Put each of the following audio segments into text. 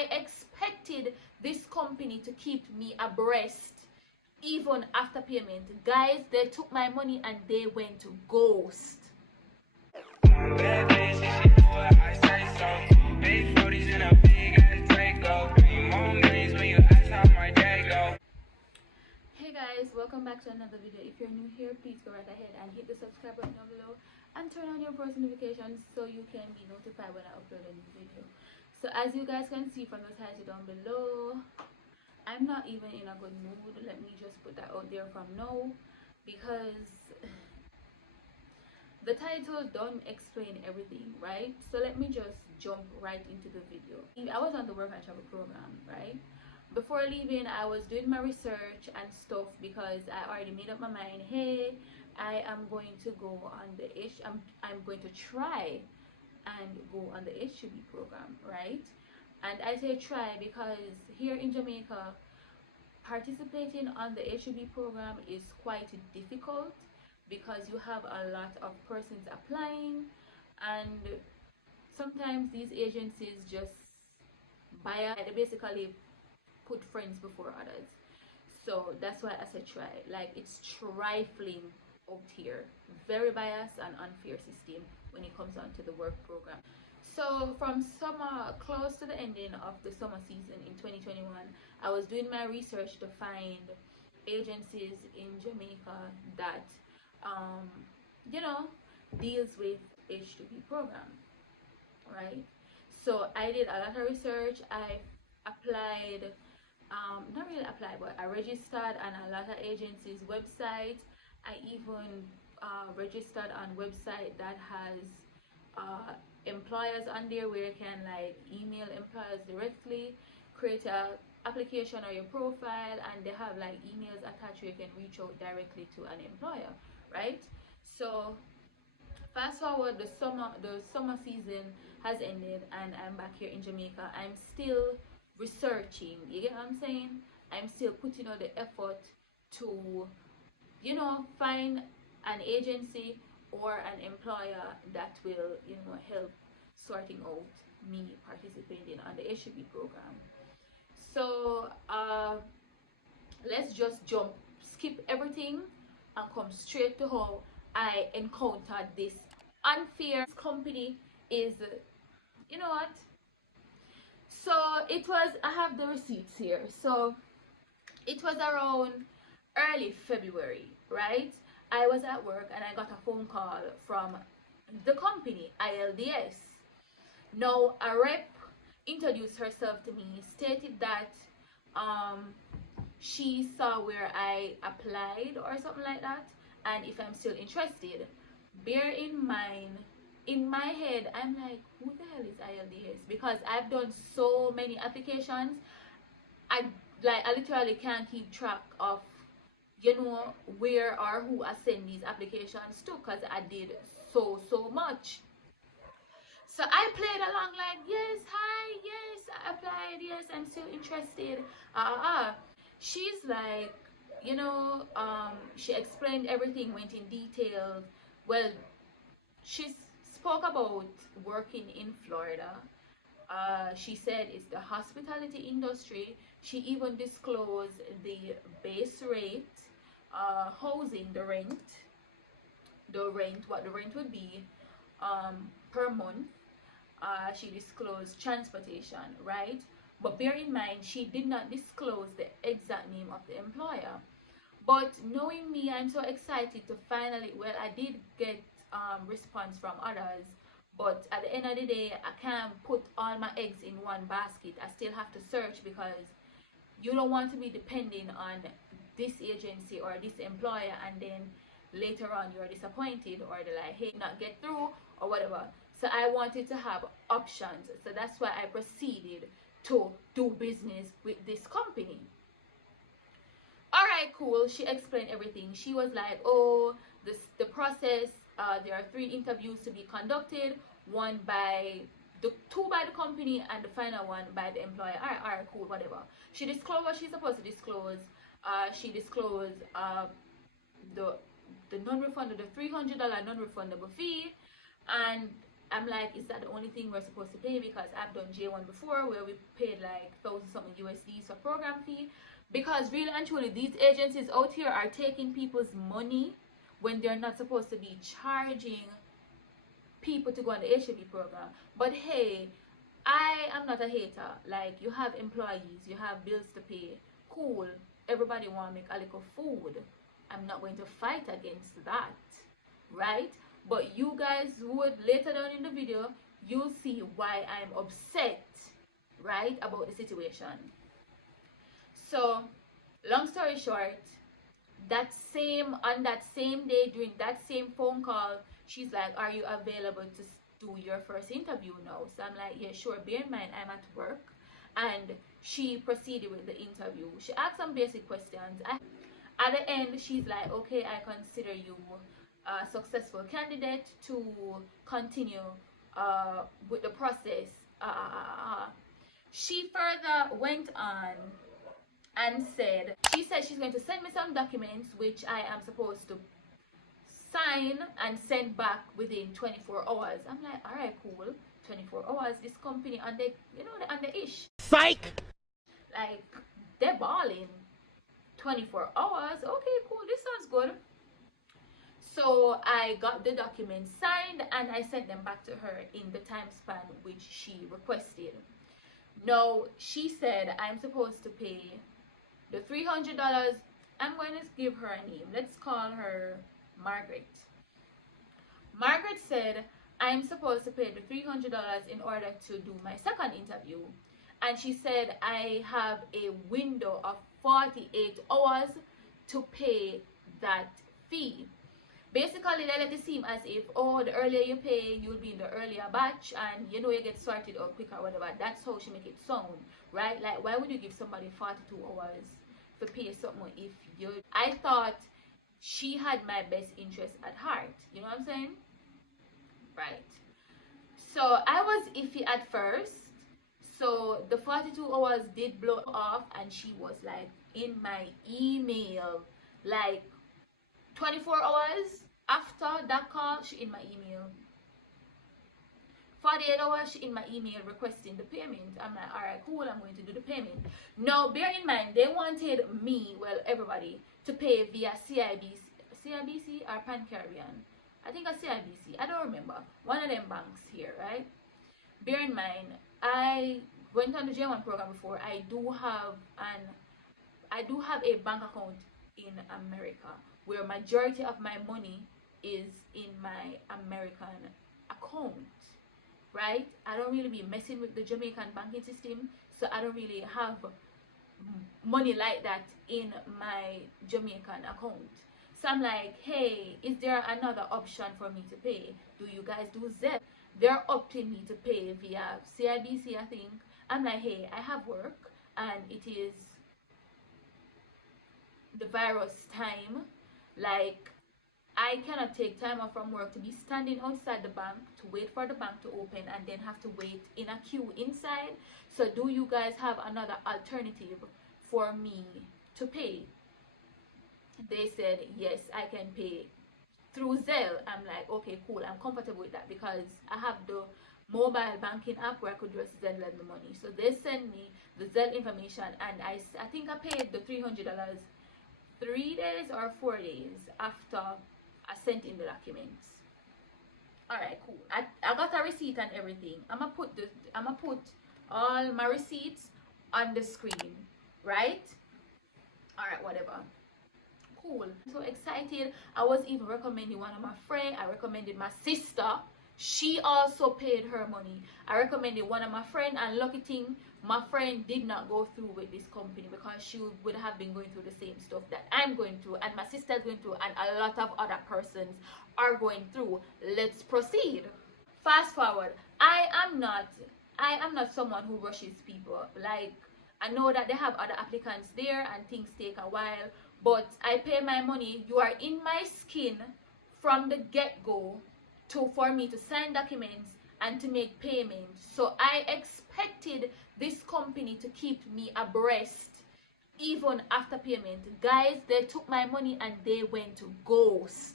I expected this company to keep me abreast even after payment. Guys, they took my money and they went to ghost. Hey guys, welcome back to another video. If you're new here, please go right ahead and hit the subscribe button down below and turn on your post notifications so you can be notified when I upload a new video. So as you guys can see from the title down below, I'm not even in a good mood. Let me just put that out there from now, because the title don't explain everything, right? So let me just jump right into the video. I was on the work and travel program, right? Before leaving, I was doing my research and stuff because I already made up my mind. Hey, I am going to go on the I'm going to try and go on the HUB program, right? And I say try because here in Jamaica, participating on the HUB program is quite difficult because you have a lot of persons applying, and sometimes these agencies just they basically put friends before others. So that's why I said try. Like, it's trifling out here, very biased and unfair system when it comes on to the work program. So from summer, close to the ending of the summer season in 2021, I was doing my research to find agencies in Jamaica that deals with HUB program, right? So I did a lot of research. I applied, not really applied, but I registered on a lot of agencies' websites. I even registered on website that has employers on there where you can like email employers directly, create a application or your profile, and they have like emails attached where you can reach out directly to an employer, right? So fast forward, the summer season has ended and I'm back here in Jamaica. I'm still researching, you get what I'm saying? I'm still putting all the effort to find an agency or an employer that will help sorting out me participating on the HUB program. So let's just skip everything and come straight to how I encountered this unfair company. Is what? So it was, I have the receipts here. So it was around early February, right? I was at work and I got a phone call from the company, ILDS. Now, a rep introduced herself to me, stated that she saw where I applied or something like that, and if I'm still interested. Bear in mind, in my head, I'm like, who the hell is ILDS? Because I've done so many applications, I literally can't keep track of where or who I send these applications to, because I did so much. So I played along like, yes, hi, yes, I applied, yes, I'm still interested. She's like, she explained everything, went in detail. Well, she spoke about working in Florida. She said it's the hospitality industry. She even disclosed the base rate, housing, what the rent would be per month. She disclosed transportation, right? But bear in mind, she did not disclose the exact name of the employer. But knowing me, I'm so excited to finally, well, I did get response from others, but at the end of the day, I can't put all my eggs in one basket. I still have to search, because you don't want to be depending on this agency or this employer and then later on you're disappointed, or they're like, hey, not get through or whatever. So I wanted to have options. So that's why I proceeded to do business with this company. All right, cool. She explained everything. She was like, oh, the process, there are 3 interviews to be conducted, two by the company and the final one by the employer. All right, cool, whatever. She disclosed what she's supposed to disclose. She disclosed the non-refundable, the $300 non-refundable fee, and I'm like, is that the only thing we're supposed to pay? Because I've done J1 before where we paid like 1,000-something USD for program fee. Because really and truly, these agencies out here are taking people's money when they're not supposed to be charging people to go on the HAB program. But hey, I am not a hater. Like, you have employees, you have bills to pay. Cool. Everybody want to make a little food. I'm not going to fight against that, right? But you guys would, later down in the video, you'll see why I'm upset, right, about the situation. So, long story short, on that same day, during that same phone call, she's like, are you available to do your first interview now? So I'm like, yeah, sure. Bear in mind, I'm at work. And she proceeded with the interview. She asked some basic questions. At the end, she's like, okay, I consider you a successful candidate to continue with the process. She further went on and said, she said she's going to send me some documents which I am supposed to sign and send back within 24 hours. I'm like, all right, cool. 24 hours. This company, and they, you know, they're on the ish. Psych! Like, they're balling. 24 hours. Okay, cool. This sounds good. So I got the documents signed and I sent them back to her in the time span which she requested. Now, she said I'm supposed to pay the $300. I'm going to give her a name. Let's call her Margaret. Margaret said I'm supposed to pay the $300 in order to do my second interview. And she said I have a window of 48 hours to pay that fee. Basically, they let it seem as if, oh, the earlier you pay, you'll be in the earlier batch and you know you get sorted out quicker or whatever. That's how she make it sound, right? Like, why would you give somebody 42 hours to pay something if you... I thought she had my best interest at heart. You know what I'm saying? Right. So I was iffy at first. So the 42 hours did blow off and she was like in my email, like 24 hours after that call, she in my email. 48 hours, she in my email requesting the payment. I'm like, all right, cool, I'm going to do the payment. Now, bear in mind, they wanted me, well, everybody, to pay via CIBC or Pan Caribbean. I think a CIBC, I don't remember. One of them banks here, right? Bear in mind, I went on the J1 program before. I do have a bank account in America where majority of my money is in my American account, right? I don't really be messing with the Jamaican banking system, so I don't really have money like that in my Jamaican account. So I'm like, hey, is there another option for me to pay? Do you guys do Zelle? They're opting me to pay via CIBC, I think. I'm like, hey, I have work and it is the virus time. Like, I cannot take time off from work to be standing outside the bank to wait for the bank to open and then have to wait in a queue inside. So do you guys have another alternative for me to pay? They said, yes, I can pay through Zelle. I'm like, okay, cool, I'm comfortable with that because I have the mobile banking app where I could just Zelle them the money. So they send me the Zelle information and I think I paid the $300 3 days or 4 days after I sent in the documents. Alright, cool. I got a receipt and everything. I'm gonna put all my receipts on the screen, right? Alright, whatever. Cool. I'm so excited. I was even recommending one of my friends. I recommended my sister. She also paid her money. I recommended one of my friends, and lucky thing, my friend did not go through with this company because she would have been going through the same stuff that I'm going through and my sister's going through and a lot of other persons are going through. Let's proceed. Fast forward. I am not someone who rushes people. Like, I know that they have other applicants there and things take a while, but I pay my money. You are in my skin from the get-go for me to sign documents and to make payments. So I expected this company to keep me abreast even after payment. Guys, they took my money and they went to ghost.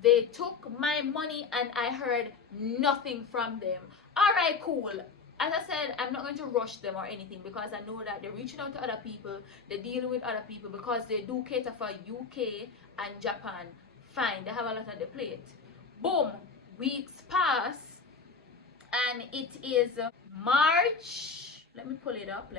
They took my money and I heard nothing from them. All right, cool. As I said, I'm not going to rush them or anything because I know that they're reaching out to other people, they're dealing with other people because they do cater for UK and Japan. Fine, they have a lot on the plate. Boom, weeks pass and it is March. Let me pull it up.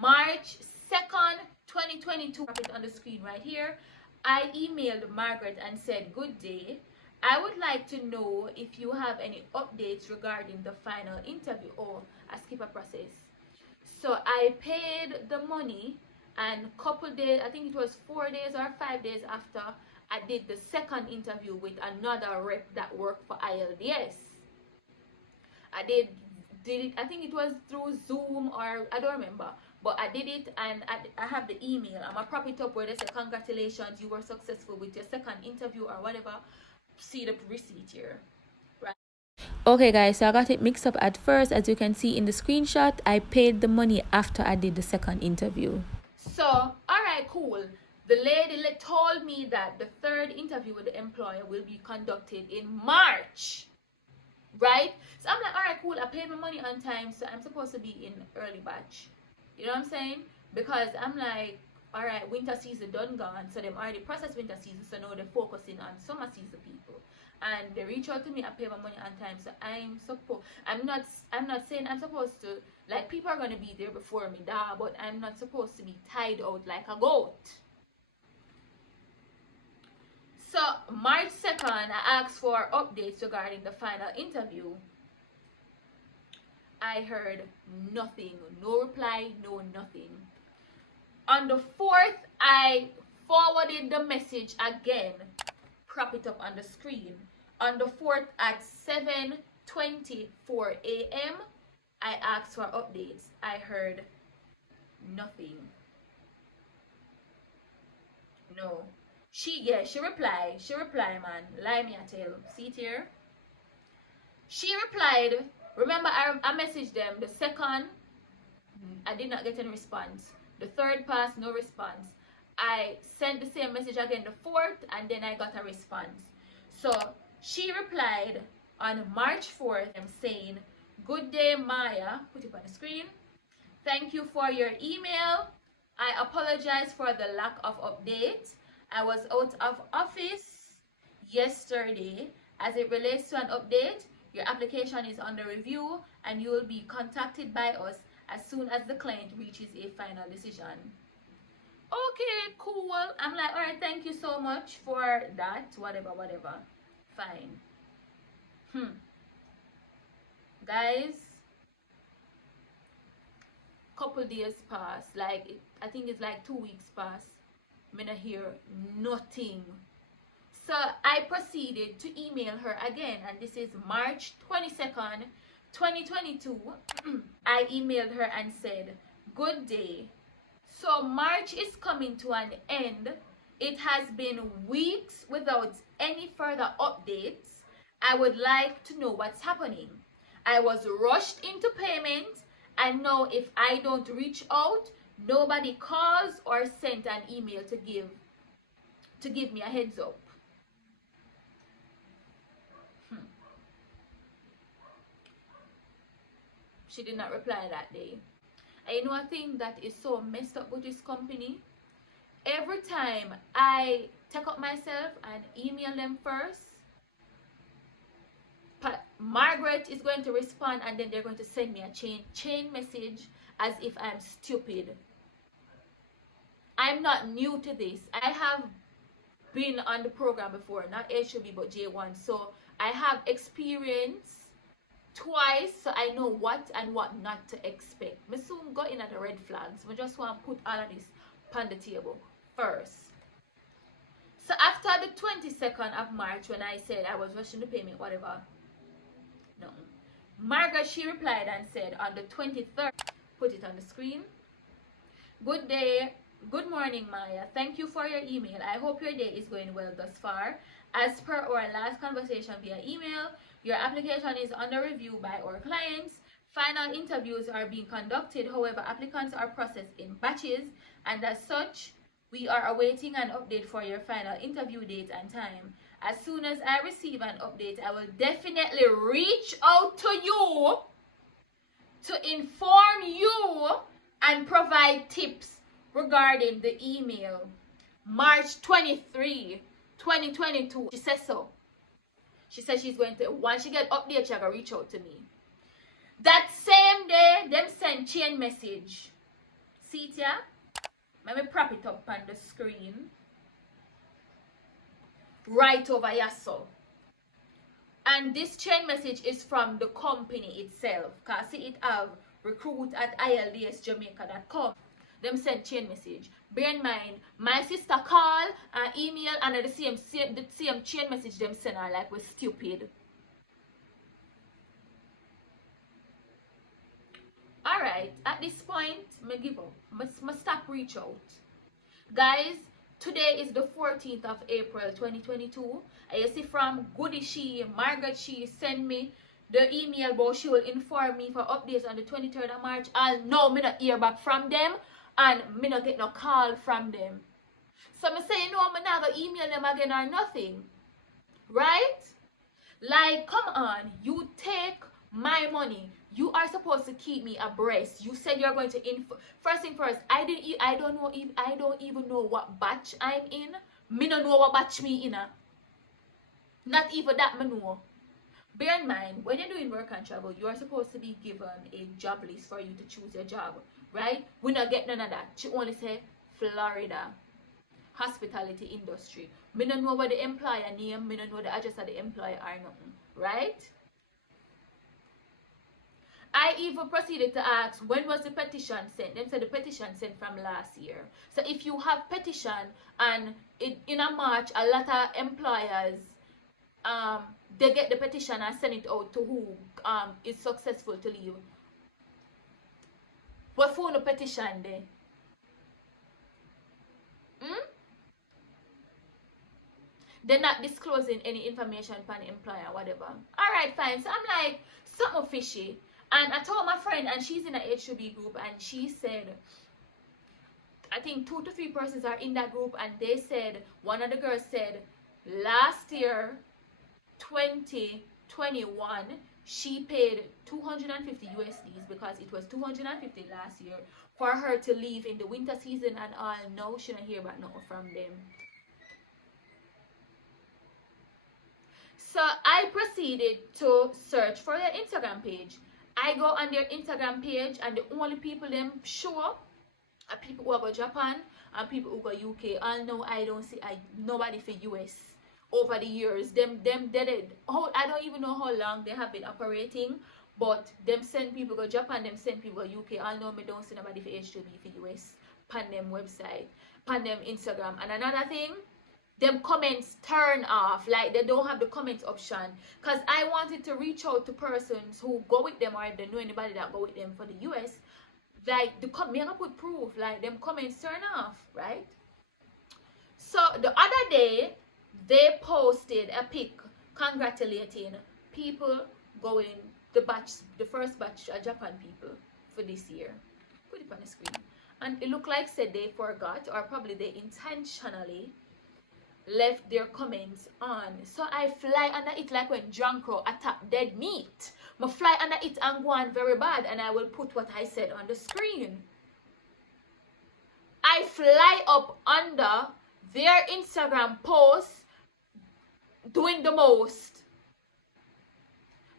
March 2nd, 2022. Have it on the screen right here. I emailed Margaret and said, "Good day. I would like to know if you have any updates regarding the final interview." Oh, I skip a process. So I paid the money, and couple days, I think it was 4 days or 5 days after, I did the second interview with another rep that worked for ILDS. I did it, I think it was through Zoom or I don't remember, but I did it, and I have the email. I'm gonna prop it up where they say, "Congratulations, you were successful with your second interview," or whatever. See the receipt here. Right. Okay guys, so I got it mixed up at first. As you can see in the screenshot, I paid the money after I did the second interview. So, alright, cool. The lady told me that the third interview with the employer will be conducted in March. Right? So I'm like, alright, cool. I paid my money on time, so I'm supposed to be in early batch. You know what I'm saying? Because I'm like, alright, winter season done gone, so them already processed winter season, so now they're focusing on summer season people. And they reach out to me, I pay my money on time, so I'm not saying I'm supposed to, like, people are gonna be there before me, but I'm not supposed to be tied out like a goat. So March 2nd, I asked for updates regarding the final interview. I heard nothing, no reply, no nothing. On the 4th, I forwarded the message again. Prop it up on the screen. On the 4th at 7:24 a.m., I asked for updates. I heard nothing. No. She replied. She replied, man. Lie me, I tell. See it here? She replied. Remember, I messaged them. The second, I did not get any response. The third pass, no response. I sent the same message again the 4th, and then I got a response. So she replied on March 4th, I'm saying, "Good day, Maya." Put it on the screen. "Thank you for your email. I apologize for the lack of update. I was out of office yesterday. As it relates to an update, your application is under review and you will be contacted by us as soon as the client reaches a final decision." Okay, cool. I'm like, alright, thank you so much for that. Whatever. Fine. Guys, couple days pass. Like, I think it's like 2 weeks pass. I not hear nothing. So I proceeded to email her again, and this is March 22nd, 2022. I emailed her and said, "Good day. So March is coming to an end. It has been weeks without any further updates. I would like to know what's happening. I was rushed into payment, and now if I don't reach out, nobody calls or sent an email to give me a heads up." She did not reply that day. And you know a thing that is so messed up with this company? Every time I take up myself and email them first, Margaret is going to respond, and then they're going to send me a chain message as if I'm stupid. I'm not new to this. I have been on the program before, not HOB but J1, so I have experience twice, so I know what and what not to expect. I soon got in at the red flags. I just want to put all of this on the table first. So after the 22nd of March, when I said I was rushing the payment, whatever, no, Margaret, she replied and said on the 23rd, put it on the screen, "Good day. Good morning, Maya. Thank you for your email. I hope your day is going well thus far. As per our last conversation via email, your application is under review by our clients. Final interviews are being conducted. However, applicants are processed in batches, and as such, We are awaiting an update for your final interview date and time. As soon as I receive an update, I will definitely reach out to you to inform you and provide tips regarding the email. March 23, 2022. She says so. She said she's going to, once she get update, she's going to reach out to me. That same day, them send chain message. See it here? Let me prop it up on the screen. Right over here, so. And this chain message is from the company itself. Because see it have recruit at ILDSJamaica.com. Them send chain message. Bear in mind, my sister call and email and the same chain message them send her like we're stupid. Alright, at this point, me give up. Me stop reach out. Guys, today is the 14th of April 2022. And you see from Goody She, Margaret She send me the email, but she will inform me for updates on the 23rd of March. I'll know me not hear back from them and me not get no call from them. So me say, you know, me not gonna email them again or nothing. Right? Like, come on, you take my money. You are supposed to keep me abreast. You said you're going to first thing first. I don't even know what batch I'm in. Me don't know what batch me in. Not even that me know. Bear in mind, when you're doing work and travel, you are supposed to be given a job list for you to choose your job, right? We not get none of that. She only say Florida hospitality industry. Me don't know what the employer name. Me don't know the address of the employer or nothing, right? I even proceeded to ask, when was the petition sent? Them said the petition sent from last year. So if you have petition and in a March, a lot of employers, they get the petition and send it out to who is successful to leave. What for the petition there? They're not disclosing any information upon employer or whatever. Alright, fine. So I'm like, something fishy. And I told my friend, and she's in a H2B group, and she said, I think 2 to 3 persons are in that group, and they said, one of the girls said, last year, 2021, she paid 250 USDs because it was 250 last year for her to leave in the winter season and all. No, she don't hear about nothing from them. So I proceeded to search for their Instagram page. I go on their Instagram page, and the only people them show up are people who go Japan and people who go UK. I know I don't see nobody for US over the years. Them I don't even know how long they have been operating, but them send people go Japan, them send people go UK. I know me don't see nobody for H2B for US pan them website, pan them Instagram. And another thing, them comments turn off, like they don't have the comments option, because I wanted to reach out to persons who go with them, or if they know anybody that go with them for the US, like the me I put proof, like them comments turn off, right? So the other day they posted a pic congratulating people going the first batch of Japan people for this year. Put it on the screen, and it looked like said they forgot, or probably they intentionally left their comments on. So I fly under it like when Jankro attack dead meat. I fly under it and go on very bad, and I will put what I said on the screen. I fly up under their Instagram posts doing the most,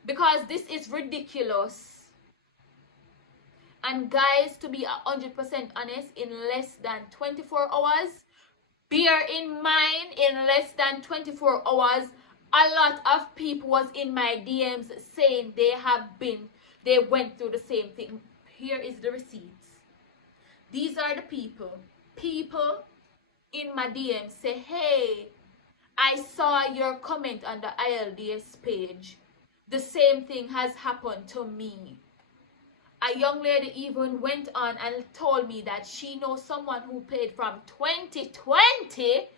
because this is ridiculous. And guys, to be 100% honest, in less than 24 hours, bear in mind, in less than 24 hours, a lot of people was in my DMs saying they went through the same thing. Here is the receipts. These are the people. People in my DMs say, hey, I saw your comment on the ILDS page. The same thing has happened to me. A young lady even went on and told me that she knows someone who paid from 2020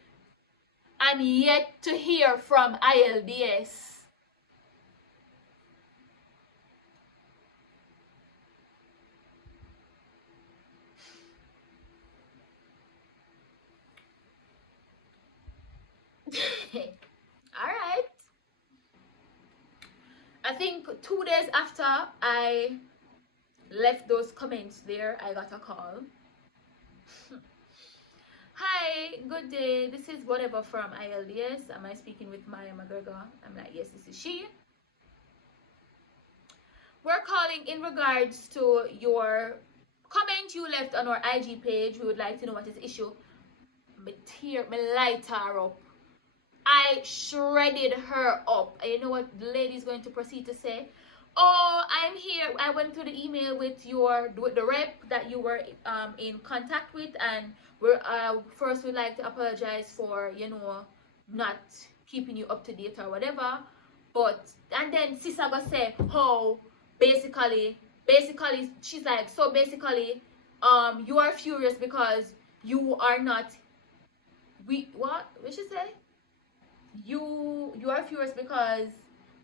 and yet to hear from ILDS. 2 days after I left those comments there, I got a call. Hi, good day. This is whatever from ILDS. Am I speaking with Maya McGregor? I'm like, yes, this is she. We're calling in regards to your comment you left on our IG page. We would like to know what is the issue. Me light her up. I shredded her up. And you know what the lady is going to proceed to say? Oh, I'm here. I went through the email with the rep that you were in contact with, and we're first we'd like to apologize for, you know, not keeping you up to date or whatever. But and then Sisa gonna say, oh, basically she's like, so basically you are furious because you are not, what she say? You are furious because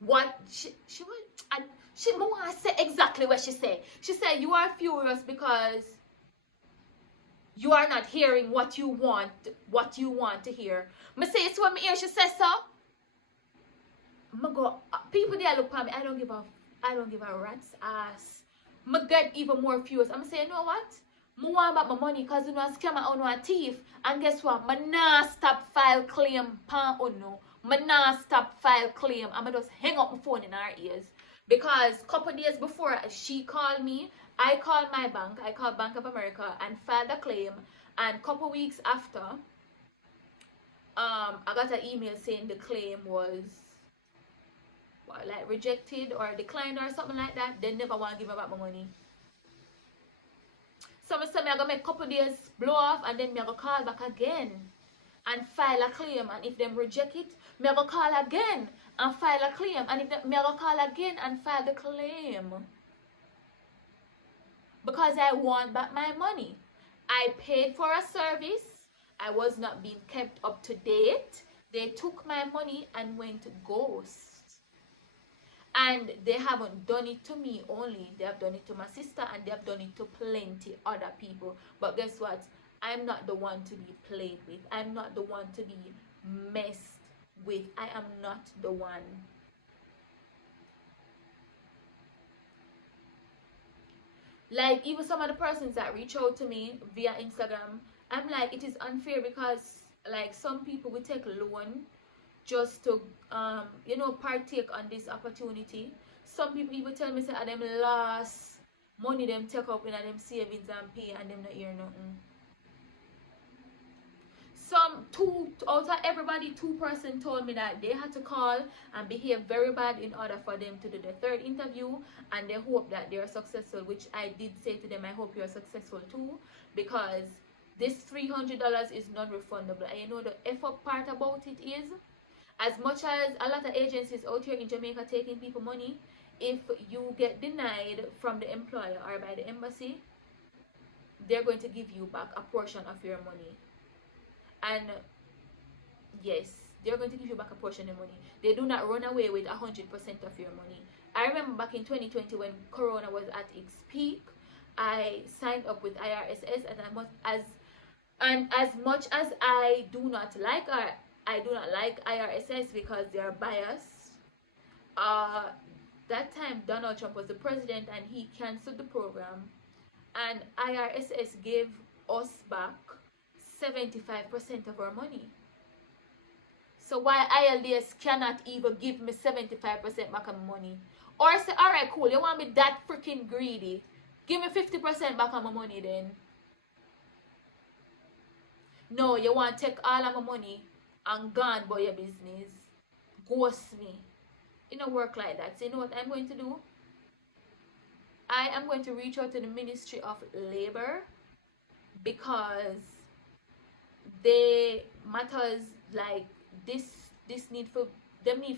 what she want to say exactly what she said. She said you are furious because you are not hearing what you want to hear. Me say it's what me hear she says so. Me go, people there look at me, I don't give a rat's ass. Me get even more furious. I'm say, you know what? Me want back my money because you know a scammer or no a thief. And guess what? Me nah stop file claim pan or no. Me nah stop file claim. I'ma just hang up my phone in her ears. Because a couple days before she called me, I called my bank. I called Bank of America and filed a claim. And a couple weeks after, I got an email saying the claim was like rejected or declined or something like that. They never want to give me back my money. So I said, I'm going to make a couple days blow off and then I'm going to call back again and file a claim. And if them reject it, I'm going to call again and file a claim. And if I'm going to call again and file the claim. Because I want back my money. I paid for a service. I was not being kept up to date. They took my money and went ghost. And they haven't done it to me only. They have done it to my sister and they have done it to plenty other people. But guess what? I'm not the one to be played with. I'm not the one to be messed with. I am not the one. Like, even some of the persons that reach out to me via Instagram, I'm like, it is unfair because, like, some people will take loan just to, you know, partake on this opportunity. Some people even tell me, say, them last money them take up in them savings and pay and them not hear nothing. Out of everybody, 2% told me that they had to call and behave very bad in order for them to do the third interview, and they hope that they are successful, which I did say to them, I hope you are successful too, because this $300 is non-refundable. And you know the effort part about it is, as much as a lot of agencies out here in Jamaica taking people money, if you get denied from the employer or by the embassy, they're going to give you back a portion of your money. And yes, they're going to give you back a portion of money. They do not run away with 100% of your money. I remember back in 2020 when Corona was at its peak, I signed up with IRSS, and as much as I do not like IRSS because they are biased. That time Donald Trump was the president and he canceled the program, and IRSS gave us back 75% of our money. So why ILDS cannot even give me 75% back of my money? Or say, alright, cool, you want me that freaking greedy? Give me 50% back of my money then. No, you want to take all of my money and gone by your business. Ghost me. It don't work like that. So you know what I'm going to do? I am going to reach out to the Ministry of Labor, because they matters like this need to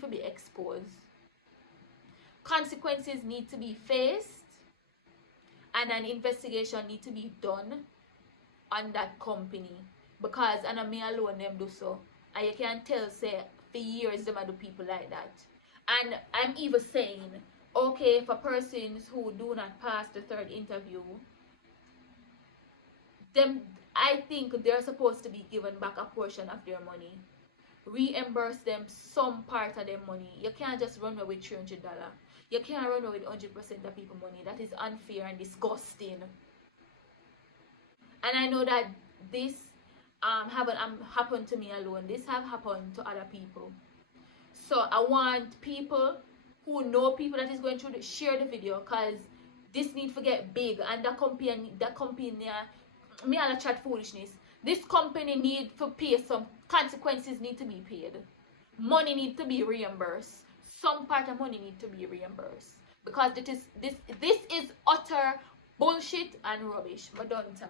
be exposed. Consequences need to be faced, and an investigation need to be done on that company, because and me alone them do so, and you can tell say for years them do people like that. And I'm even saying, okay, for persons who do not pass the third interview, I think they're supposed to be given back a portion of their money. Reimburse them some part of their money. You can't just run away with $300. You can't run away with 100% of people money. That is unfair and disgusting. And I know that this haven't happened to me alone. This have happened to other people. So I want people who know people that is going to share the video, because this need to get big, and the company me all a chat foolishness. This company need to pay, some consequences need to be paid. Money need to be reimbursed. Some part of money need to be reimbursed, because this is utter bullshit and rubbish. But don't talk.